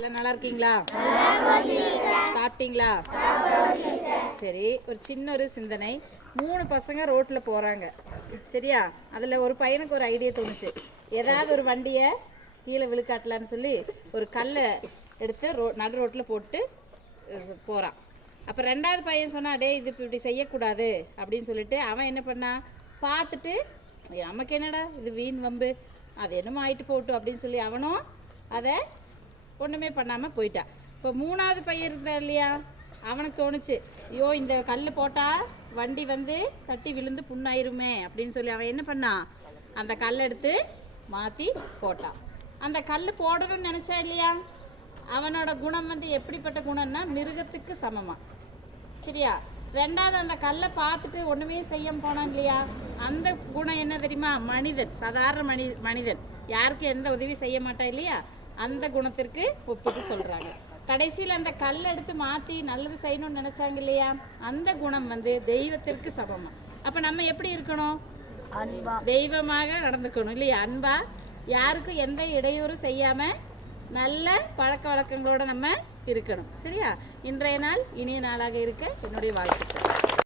எல்லாம் நல்லா இருக்கீங்களா? சாப்பிட்டீங்களா? சரி, ஒரு சின்ன சிந்தனை. 3 பசங்க ரோட்டில் போகிறாங்க, சரியா? அதில் ஒரு பையனுக்கு ஒரு ஐடியா தோணுச்சு. ஏதாவது ஒரு வண்டியை கீழே விழுக்காட்டலான்னு சொல்லி ஒரு கல்லை எடுத்து நடு ரோட்டில் போட்டு போகிறான். அப்போ 2வது பையன் சொன்னா, டே இது இப்படி செய்யக்கூடாது அப்படின்னு சொல்லிட்டு அவன் என்ன பண்ணான், பார்த்துட்டு நமக்கு என்னடா இது வீண் வம்பு, அது என்னமோ ஆயிட்டு போகட்டும் அப்படின்னு சொல்லி அவனும் அதை ஒன்றுமே பண்ணாமல் போயிட்டான். இப்போ 3வது பையன் இருந்தா இல்லையா, அவனுக்கு தோணுச்சு, ஐயோ இந்த கல் போட்டால் வண்டி தட்டி விழுந்து புண்ணாயிருமே அப்படின்னு சொல்லி அவன் என்ன பண்ணான், அந்த கல்லை எடுத்து மாற்றி போட்டான். அந்த கல் போடணும்னு நினச்சா இல்லையா, அவனோட குணம் எப்படிப்பட்ட குணம்னா மிருகத்துக்கு சமமாக, சரியா? 2வது அந்த கல்லை பார்த்துட்டு ஒன்றுமே செய்ய போனான் இல்லையா, அந்த குணம் என்ன தெரியுமா, மனிதன், சாதாரண மனிதன், யாருக்கு எந்த உதவி செய்ய மாட்டான் இல்லையா, அந்த குணத்திற்கு ஒப்பிட்டு சொல்கிறாங்க. கடைசியில் அந்த கல்லை எடுத்து மாற்றி நல்லது செய்யணும்னு நினச்சாங்க இல்லையா, அந்த குணம் தெய்வத்திற்கு சமமாக. அப்போ நம்ம எப்படி இருக்கணும், தெய்வமாக நடந்துக்கணும் இல்லையா, அன்பா, யாருக்கும் எந்த இடையூறும் செய்யாமல் நல்ல பழக்க வழக்கங்களோடு நம்ம இருக்கணும், சரியா? இன்றைய நாள் இனிய நாளாக இருக்க என்னுடைய வாழ்த்துக்கள்.